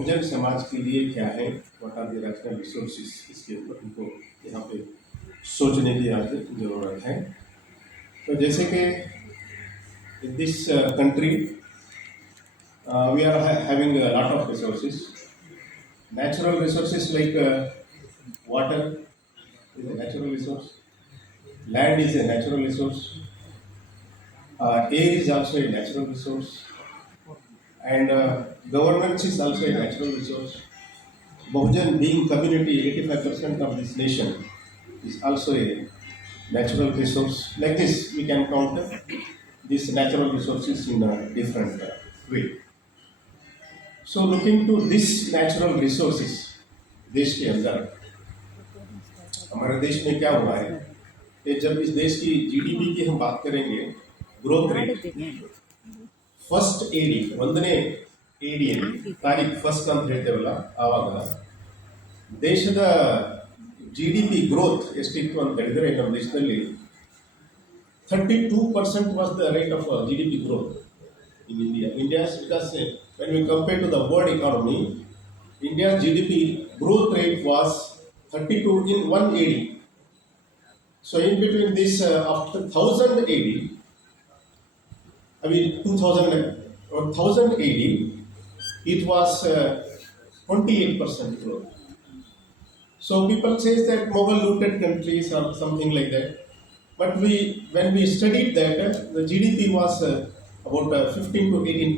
बहुजन समाज के लिए क्या है, what are the national resources, इसके ऊपर हमको यहाँ पे सोचने की आज जरूरत है। तो जैसे कि in this country we are having a lot of resources, natural resources like water is a natural resource, land is a natural resource, air is also a natural resource, and governance is also a natural resource. Bahujan being community, 85% of this nation is also a natural resource. Like this, we can count these natural resources in a different way. So looking to this natural resources, देश के अंदर हमारे देश में क्या हुआ है कि जब इस देश की जीडीपी की हम बात करेंगे, ग्रोथ रेट फर्स्ट एडी ಒಂದನೇ एडी तारीख फर्स्ट ಅಂತ ಹೇಳ್ತೇವಲ್ಲ ಆವಾಗ ದೇಶದ ಜಿಡಿಪಿ ಗ್ರೋತ್ ಎಷ್ಟಿತ್ತು ಅಂತ ಹೇಳಿದ್ರೆ ನಮ್ಮ ದೇಶದಲ್ಲಿ 32% was the rate of GDP growth in India. India's, because when we compare to the world economy, India's GDP growth rate was 32 in 180. So in between this after 1080, I mean 1080, it was 28% growth. So people say that Mughal looted countries or something like that. But when we studied that, the GDP was about 15 to 18%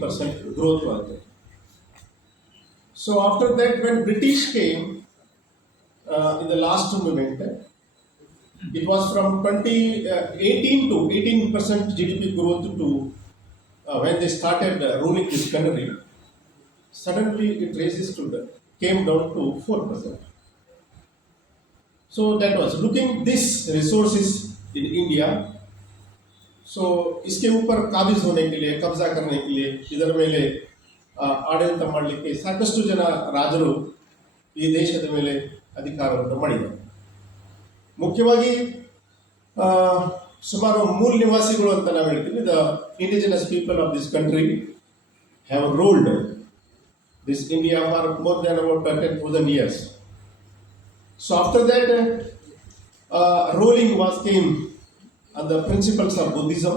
growth was there. So after that, when British came in the last moment, it was from 18 to 18% GDP growth to when they started ruling this country. Suddenly it came down to 4%. So that was looking this resources in India. So इसके ऊपर काबिज होने के लिए, कब्जा करने के लिए, ಇದರ ಮೇಲೆ ಆಡಳಿತ ಮಾಡಲಿಕ್ಕೆ ಸಾಕಷ್ಟು ಜನ ರಾಜರು ಈ ದೇಶದ ಮೇಲೆ ಅಧಿಕಾರವನ್ನು ಮಾಡಿದರು. ಮುಖ್ಯವಾಗಿ ಸುಮಾರು ಮೂಲ ನಿವಾಸಿಗಳು ಅಂತ ನಾವು ಹೇಳ್ತೀವಿ, the indigenous people of this country have ruled this India for more than about 10,000 years. So after that, ruling came on the principles of Buddhism.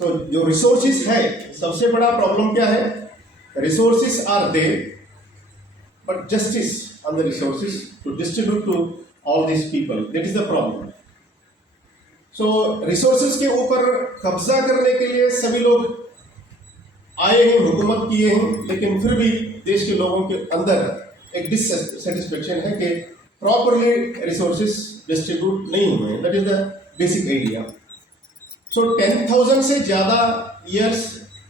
तो जो resources है, सबसे बड़ा प्रॉब्लम क्या है? Resources are there, but justice on the resources to distribute to all these people, that is the problem. So resources के ऊपर कब्जा करने के लिए सभी लोग आए हैं, हुकूमत किए हैं, लेकिन फिर भी देश के लोगों के अंदर एक डिससेटिस्फेक्शन है कि प्रॉपरली रिसोर्सेज डिस्ट्रीब्यूट नहीं हुए. That is the basic idea. So 10,000 से ज़्यादा ईयर्स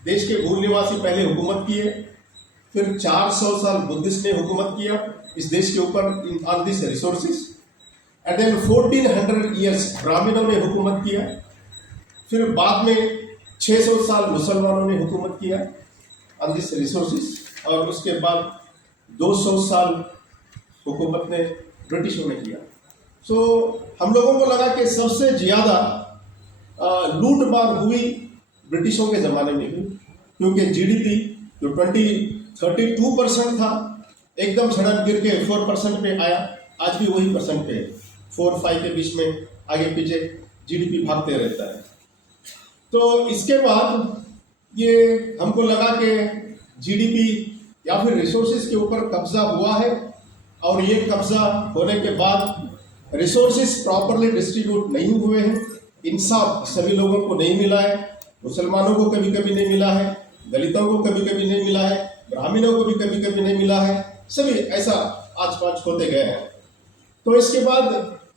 देश के मूल निवासी पहले हुकूमत किए, फिर 400 साल बुद्धिस्ट ने हुकूमत किया इस देश के ऊपर on this resources, and then 1400 years ब्राह्मणों ने हुकूमत किया, फिर बाद में 600 साल मुसलमानों ने हुकूमत किया ऑन दिस रिसोर्सेज, और उसके बाद 200 साल हुकूमत ने ब्रिटिशों ने किया. सो हम लोगों को लगा कि सबसे ज़्यादा लूट मार हुई ब्रिटिशों के ज़माने में हुई, क्योंकि जीडीपी जो 32% था एकदम सड़क गिर के 4% पे आया. आज भी वही परसेंट पे 4-5 के बीच में आगे पीछे जीडीपी भागते रहता है. तो इसके बाद ये हमको लगा कि जीडीपी या फिर रिसोर्सेज के ऊपर कब्जा हुआ है, और ये कब्जा होने के बाद रिसोर्सेज प्रॉपरली डिस्ट्रीब्यूट नहीं हुए हैं, इंसाफ सभी लोगों को नहीं मिला है. मुसलमानों को कभी कभी नहीं मिला है, दलितों को कभी कभी नहीं मिला है, ब्राह्मणों को भी कभी कभी नहीं मिला है, सभी ऐसा आज पाँच होते गए हैं. तो इसके बाद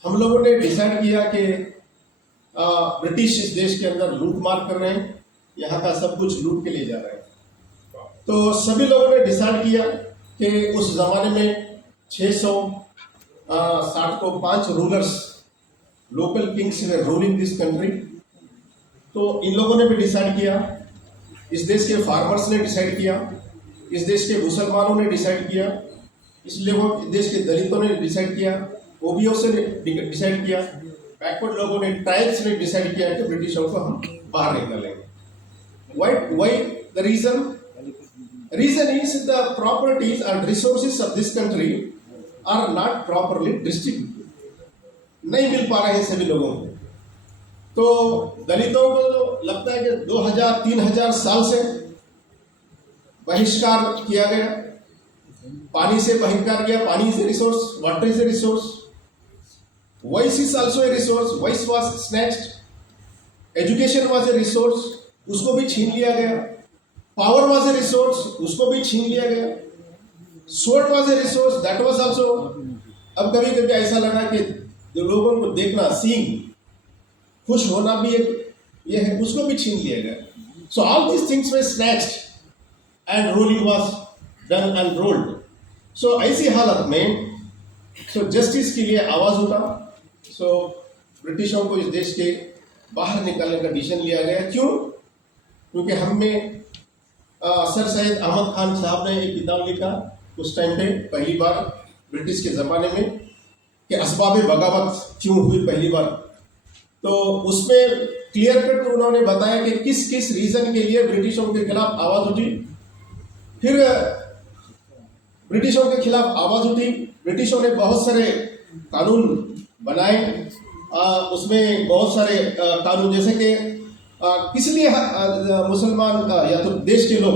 हम लोगों ने डिसाइड किया कि ब्रिटिश इस देश के अंदर लूट मार कर रहे हैं, यहाँ का सब कुछ लूट के ले जा रहे हैं. तो सभी लोगों ने डिसाइड किया कि उस ज़माने में 660 को 5 रूलर्स, लोकल किंग्स ने रूलिंग दिस कंट्री. तो इन लोगों ने भी डिसाइड किया, इस देश के फार्मर्स ने डिसाइड किया, इस देश के मुसलमानों ने डिसाइड किया, इस देश के दलितों ने डिसाइड किया, ओबीसी ने डिसाइड किया, बैकवर्ड लोगों ने, ट्राइब्स ने डिसाइड किया कि ब्रिटिशों को हम बाहर निकालेंगे. Why the reason? Reason is the properties and resources of this country are not properly distributed. नहीं मिल पा रहे हैं सभी लोगों को। तो दलितों को तो लगता है कि 2000-3000 साल से बहिष्कार किया गया, पानी से बहिष्कार किया। पानी is a resource, water is a resource, voice is also a resource, voice was snatched, education was a resource, उसको भी छीन लिया गया। पावर वॉज ए रिसोर्स, उसको भी छीन लिया गया। Sword was a resource, that was also. अब कभी कभी ऐसा लगा कि जो लोगों को देखना, सीइंग, खुश होना भी एक ये है, उसको भी छीन लिया गया। So all these things they snatched and ruling was done and rolled. So ऐसी हालत में जस्टिस के लिए आवाज उठा। ब्रिटिशों को इस देश के बाहर निकलने का डिसीजन लिया गया। क्यों? क्योंकि हमने सर सैयद अहमद खान साहब ने एक किताब लिखा उस टाइम पे, पहली बार ब्रिटिश के ज़माने में, कि असबाब बगावत क्यों हुई पहली बार। तो उसमें क्लियर कट उन्होंने बताया कि किस किस रीज़न के लिए ब्रिटिशों के खिलाफ आवाज़ उठी। फिर ब्रिटिशों के खिलाफ आवाज़ उठी, ब्रिटिशों ने बहुत सारे कानून बनाए। उसमें बहुत सारे कानून, जैसे कि किस लिए मुसलमान या तो देश के लोग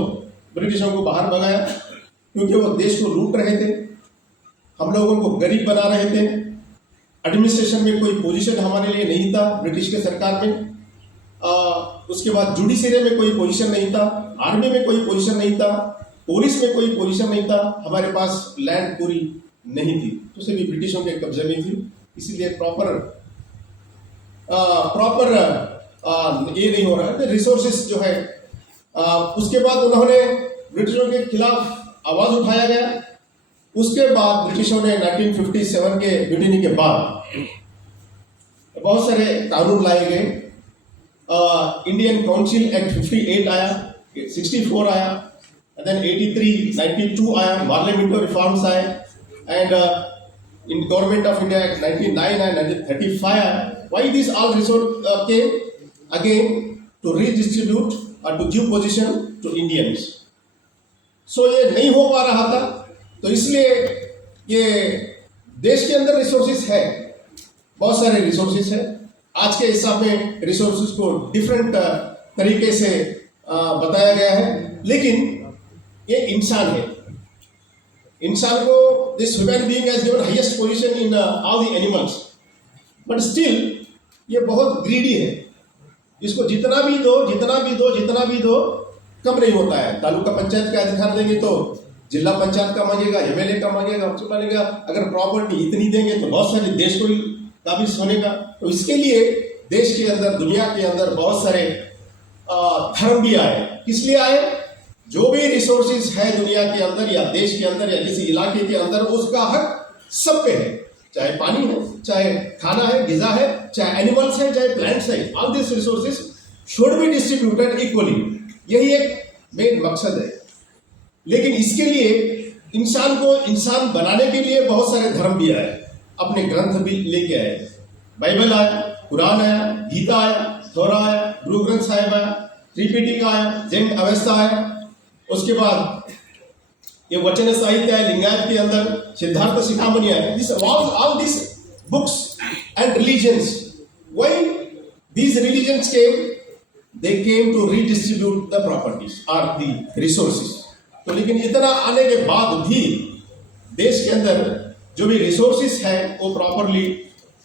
ब्रिटिशों को बाहर भगाया, क्योंकि वो देश को लूट रहे थे, हम लोगों को गरीब बना रहे थे। एडमिनिस्ट्रेशन में कोई पोजीशन हमारे लिए नहीं था ब्रिटिश के सरकार में। उसके बाद जुडिशरी में कोई पोजीशन नहीं था, आर्मी में कोई पोजीशन नहीं था, पुलिस में कोई पोजीशन नहीं था। हमारे पास लैंड पूरी नहीं थी, तो सभी ब्रिटिशों के कब्जे में थी। इसीलिए प्रॉपर ये नहीं हो रहा है, रिसोर्सेस जो है। उसके बाद उन्होंने ब्रिटिशों के खिलाफ आवाज उठाया गया। उसके बाद ब्रिटिशों ने 1957 के म्यूटिनी के बाद बहुत सारे कानून लाए गए। इंडियन काउंसिल एक्ट 58 आया, 64 आया, देन 83, 92 आया, पार्लियामेंटरी रिफॉर्म्स आए, and in government of India act 99 आया, 1935 आया। Why these all resources came again to redistribute or to give position to Indians? So ये नहीं हो पा रहा था, तो इसलिए ये देश के अंदर रिसोर्सेज है, बहुत सारे रिसोर्सेज है। आज के हिसाब में रिसोर्सेज को डिफरेंट तरीके से बताया गया है, लेकिन ये इंसान है। इंसान को this human being has given highest position in all the animals, but still ये बहुत ग्रीडी है। इसको जितना भी दो, जितना भी दो, जितना भी दो, कम नहीं होता है। तालुका पंचायत का अधिकार देंगे तो जिला पंचायत का मांगेगा, एमएलए का मांगेगा, मांगेगा। अगर प्रॉपर्टी इतनी देंगे तो बहुत सारे देश को का भी सोनेगा। तो इसके लिए देश के अंदर, दुनिया के अंदर बहुत सारे धर्म भी आए। किस लिए आए? जो भी रिसोर्सेज है दुनिया के अंदर या देश के अंदर या किसी इलाके के अंदर, उसका हक सब पे है। चाहे पानी है, चाहे खाना है, गिजा है, चाहे एनिमल्स है, चाहे प्लांट्स है, all this resources should be distributed equally. यही एक मेन मकसद है। लेकिन इसके लिए इंसान को इंसान बनाने के लिए बहुत सारे धर्म भी आए, अपने ग्रंथ भी लेके आए। बाइबल आया, कुरान आया, गीता आया, थोरा आया, गुरु ग्रंथ साहिब आया, त्रिपिटक आया, जैन अवस्था आया। उसके बाद ये वचन साहित्य है, लिंगायत के अंदर सिद्धार्थ शिखामणि है। This all this books and religions, why these religions came, they came to redistribute the properties or the resources. तो लेकिन इतना आने के बाद भी देश के अंदर जो भी रिसोर्सेस है वो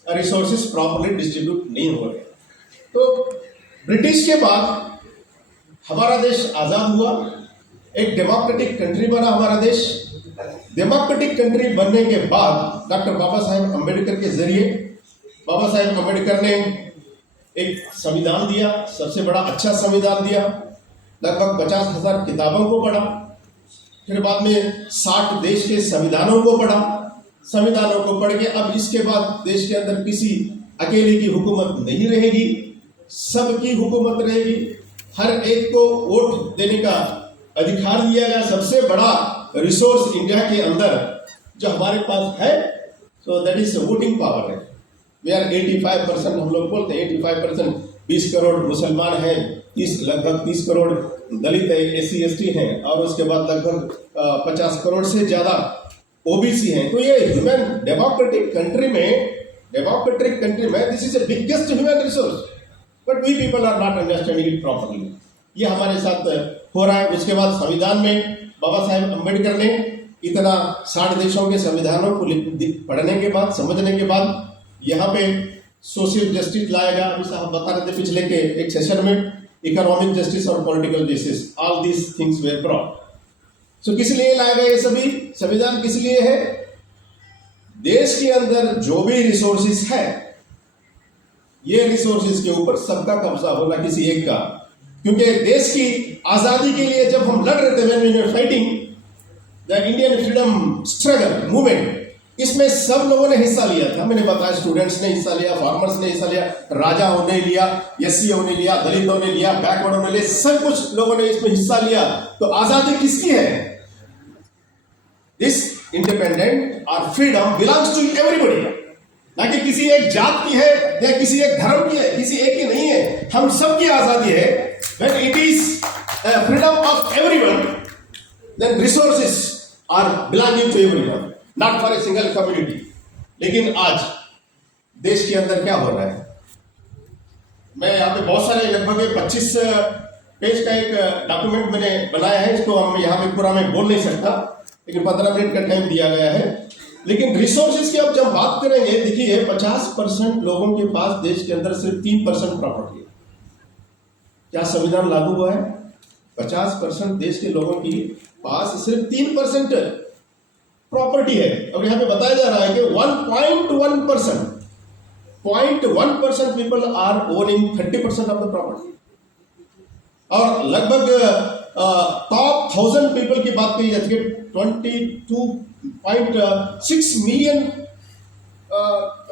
रिसोर्सेस प्रॉपरली डिस्ट्रीब्यूट नहीं हो रहे। तो ब्रिटिश के बाद हमारा देश आजाद हुआ, एक डेमोक्रेटिक कंट्री बना हमारा देश। डेमोक्रेटिक कंट्री बनने के बाद डॉक्टर बाबा साहेब अम्बेडकर के जरिए बाबा साहेब अम्बेडकर ने एक संविधान दिया, सबसे बड़ा अच्छा संविधान दिया। लगभग 50,000 किताबों को पढ़ा, फिर बाद में 60 देश के संविधानों को पढ़ा। संविधानों को पढ़ के अब इसके बाद देश के अंदर किसी अकेले की हुकूमत नहीं रहेगी, सबकी हुकूमत रहेगी। हर एक को वोट देने का अधिकार दिया गया। सबसे बड़ा रिसोर्स इंडिया के अंदर जो हमारे पास है, so that is voting power है। वी आर 85%, हम लोग बोलते हैं 85%, 20 करोड़ मुसलमान हैं, लगभग 30 करोड़ दलित SC ST हैं और उसके बाद लगभग 50 करोड़ से ज्यादा OBC हैं। तो ये ह्यूमन डेमोक्रेटिक कंट्री में this is the biggest human resource, but we people are not understanding it properly. ये हमारे साथ हो रहा है। उसके बाद संविधान में बाबा साहेब अम्बेडकर ने इतना 60 देशों के संविधानों को पढ़ने के बाद, समझने के बाद यहाँ पे सोशल जस्टिस लाएगा। अभी साहब बता रहे थे पिछले के एक सेशन में, इकोनॉमिक जस्टिस और political justice, all these things were brought. So किस लिए लाया गया ये सभी संविधान? किस लिए है? देश के अंदर जो भी रिसोर्सेस है, ये रिसोर्सेस के ऊपर सबका कब्जा होना किसी एक का। क्योंकि देश की आजादी के लिए जब हम लड़ रहे थे, when we were fighting the Indian freedom struggle movement, इसमें सब लोगों ने हिस्सा लिया था। मैंने बताया, स्टूडेंट्स ने हिस्सा लिया, फार्मर्स ने हिस्सा लिया, राजाओं ने लिया, SC ने लिया, दलितों ने लिया, बैकवर्डों ने लिया, सब कुछ लोगों ने इसमें हिस्सा लिया। तो आजादी किसकी है? दिस इंडिपेंडेंट और फ्रीडम बिलोंग्स टू एवरीबॉडी, ना कि किसी एक जात की है या किसी एक धर्म की है, किसी एक की नहीं है। हम सबकी आजादी है। When it is freedom of everyone, then resources are belonging to everyone, not for a single community. लेकिन आज देश के अंदर क्या हो रहा है? मैं यहाँ पे बहुत सारे लगभग 25 पेज का एक डॉक्यूमेंट मैंने बनाया है। इसको हम यहाँ पे पूरा मैं बोल नहीं सकता, लेकिन 15 मिनट का टाइम दिया गया है। लेकिन रिसोर्सेज की अब जब बात करेंगे, देखिए 50% लोगों के पास देश के अंदर सिर्फ 3% प्रॉपर्टी है। क्या संविधान लागू हुआ है? 50% देश के लोगों की पास सिर्फ 3% प्रॉपर्टी है। और यहाँ पे बताया जा रहा है कि 0.1% people are owning 30% of the property. और लगभग टॉप 1000 पीपल की बात करी जाती है, 22.6 मिलियन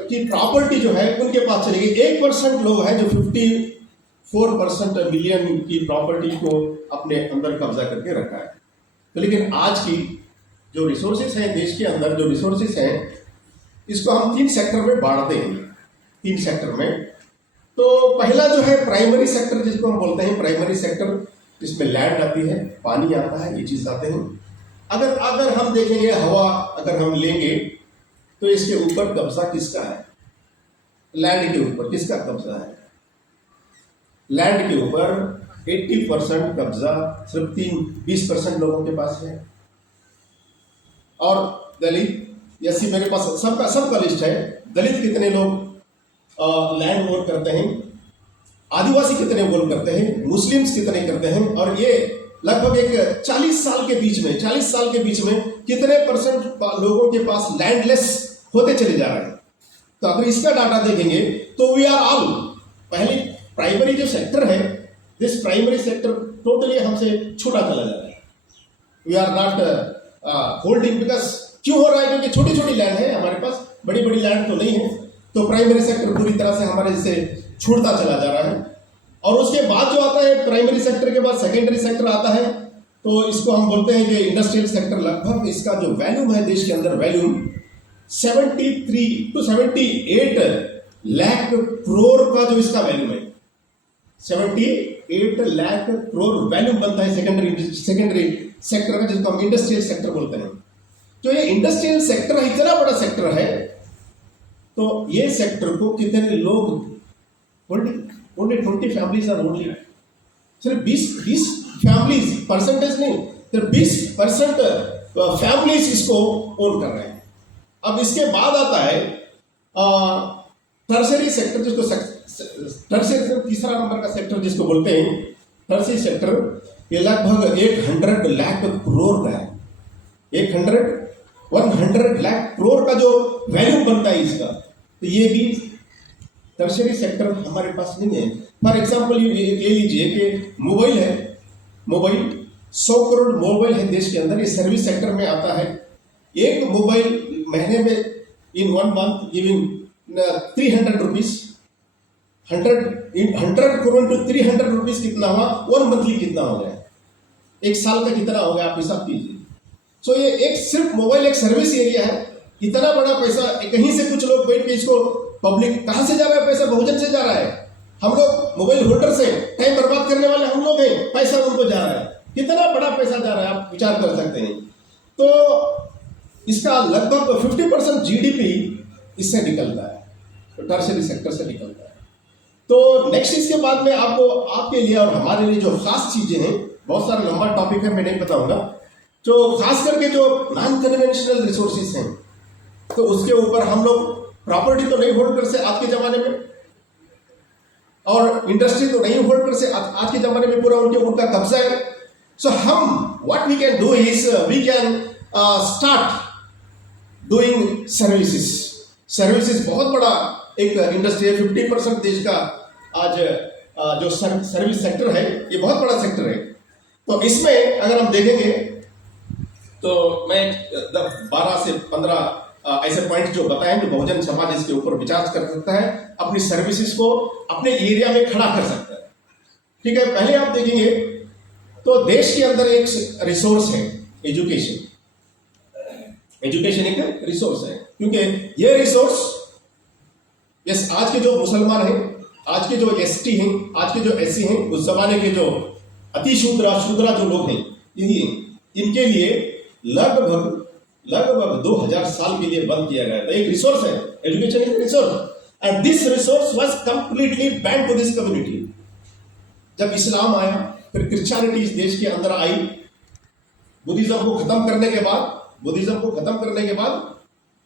की प्रॉपर्टी जो है उनके पास चली गई। 1% लोग हैं जो 54% मिलियन की प्रॉपर्टी को अपने अंदर कब्जा करके रखा है। तो लेकिन आज की जो रिसोर्सेस हैं, देश के अंदर जो रिसोर्सेस हैं, इसको हम 3 सेक्टर में बांटते हैं। 3 सेक्टर में, तो पहला जो है प्राइमरी सेक्टर, जिसको हम बोलते हैं प्राइमरी सेक्टर, जिसमें लैंड आती है, पानी आता है, ये चीज आते हैं। अगर हम देखेंगे हवा, अगर हम लेंगे तो इसके ऊपर कब्जा किसका है? लैंड के ऊपर किसका कब्जा है? लैंड के ऊपर 80% कब्जा सिर्फ 20% लोगों के पास है। और दलित, जैसे मेरे पास सबका लिस्ट है। दलित कितने लोग लैंड ओन करते हैं, आदिवासी कितने ओन करते हैं, मुस्लिम्स कितने करते हैं, और ये लगभग एक 40 साल के बीच में कितने परसेंट लोगों के पास लैंडलेस होते चले जा रहे हैं। तो अगर इसका डाटा देखेंगे तो वी आर ऑल, पहले प्राइमरी जो सेक्टर है, दिस प्राइमरी सेक्टर टोटली हमसे छूटा चला जा रहा है। We are not holding, because क्यों हो रहा है? क्योंकि छोटी छोटी लैंड है हमारे पास, बड़ी बड़ी लैंड तो नहीं है। तो प्राइमरी सेक्टर पूरी तरह से हमारे से छूटता चला जा रहा है। और उसके बाद जो आता है, प्राइमरी सेक्टर के बाद सेकेंडरी सेक्टर आता है, तो इसको हम बोलते हैं कि इंडस्ट्रियल सेक्टर। लगभग इसका जो वैल्यूम है देश के अंदर, वैल्यूम 73 to 78 लाख करोड़ का जो इसका वैल्यूम है, 78 लाख करोड़ वैल्यूम बनता है सेकेंडरी सेक्टर का, जिसको हम इंडस्ट्रियल सेक्टर बोलते हैं। तो ये इंडस्ट्रियल सेक्टर इतना बड़ा सेक्टर है, तो ये सेक्टर को कितने लोग holding? Only 20 families are holding. सिर्फ 20 फैमिलीज, परसेंटेज नहीं, सिर्फ 20% फैमिलीज इसको ओन कर रहे हैं। अब इसके बाद आता है टर्सरी सेक्टर, जिसको टर्सरी तीसरा नंबर का सेक्टर जिसको बोलते हैं टर्सरी सेक्टर। ये लगभग 100 लाख करोड़ का है। 100 लाख करोड़ का जो वैल्यू बनता है इसका, तो ये भी टर्सरी सेक्टर हमारे पास नहीं है। फॉर एग्जाम्पल ये ले लीजिए कि मोबाइल है, मोबाइल 100 करोड़ मोबाइल है देश के अंदर, ये सर्विस सेक्टर में आता है। एक मोबाइल महीने में in 1 month giving 300 rupees, 100 crore to 300 rupees कितना हुआ? 1 मंथली कितना हो गया? 1 साल का कितना हो गया? आप हिसाब कीजिए। सो ये एक सिर्फ मोबाइल एक सर्विस एरिया है, इतना बड़ा पैसा कहीं से कुछ लोग बैठ के इसको, पब्लिक कहां से जा रहा है? पैसा बहुजन से जा रहा है। हम लोग मोबाइल होल्डर से टाइम बर्बाद करने वाले हम लोग हैं, पैसा उनको जा रहा है। कितना बड़ा पैसा जा रहा है आप विचार कर सकते हैं। तो इसका लगभग 50% जीडीपी इससे निकलता है, तो टर्शियरी सेक्टर से निकलता है। तो नेक्स्ट इसके बाद में आपको आपके लिए और हमारे लिए जो खास चीजें हैं, बहुत सारा लंबा टॉपिक है, मैं नहीं बताऊंगा। जो खास करके जो नॉन कन्वेंशनल रिसोर्सेज हैं, तो उसके ऊपर हम लोग प्रॉपर्टी तो नहीं होल्ड कर सकते आज के जमाने में, और इंडस्ट्री तो नहीं होल्ड कर सकते आज के जमाने में, पूरा उनका कब्जा है। सो हम what we can do is we can start doing services बहुत बड़ा एक इंडस्ट्री है। 50% देश का आज जो सर्विस सेक्टर है, ये बहुत बड़ा सेक्टर है। तो इसमें अगर हम देखेंगे तो मैं 12 से 15 ऐसे पॉइंट जो बताए, जो बहुजन समाज इसके ऊपर विचार कर सकता है, अपनी सर्विसेज को अपने एरिया में खड़ा कर सकता है। ठीक है, पहले आप देखेंगे तो देश के अंदर एक रिसोर्स है एजुकेशन। एजुकेशन एक रिसोर्स है, क्योंकि ये रिसोर्स यस आज के जो मुसलमान हैं, आज के जो एसटी हैं, आज के जो एससी हैं, उस जमाने के जो अति शूद्रा जो लोग हैं, इनके लिए लगभग 2000 साल के लिए बंद किया गया था। एक रिसोर्स है, education is resource, and this resource was completely ban to this community. जब इस्लाम आया, फिर क्रिश्चियनिटी इस देश के अंदर आई, बुद्धिज्म को खत्म करने के बाद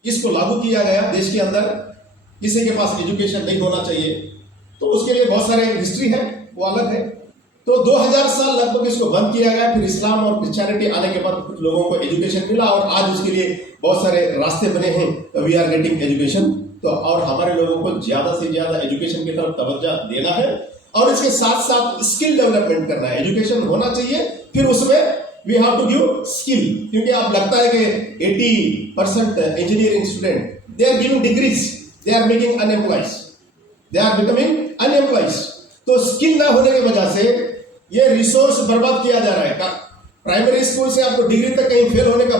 इसको लागू किया गया देश के अंदर। किसी के पास एजुकेशन नहीं होना चाहिए, तो उसके लिए बहुत सारे हिस्ट्री है, वो अलग है। तो 2000 साल लगभग इसको बंद किया गया। फिर इस्लाम और क्रिश्चियनिटी आने के बाद कुछ लोगों को एजुकेशन मिला, और आज उसके लिए बहुत सारे रास्ते बने हैं। We are getting education. तो और हमारे लोगों को ज्यादा से ज्यादा एजुकेशन की तरफ तवज्जो देना है, और इसके साथ साथ स्किल डेवलपमेंट करना है। एजुकेशन होना चाहिए, फिर उसमें we have to give skill, क्योंकि आप लगता है कि 80% engineering student they are giving degrees, they are making unemploys, they are becoming unemploys. तो स्किल ना होने की वजह से ये रिसोर्स बर्बाद किया जा रहा है। प्राइमरी स्कूल से आपको डिग्री तक कहीं फेल होने का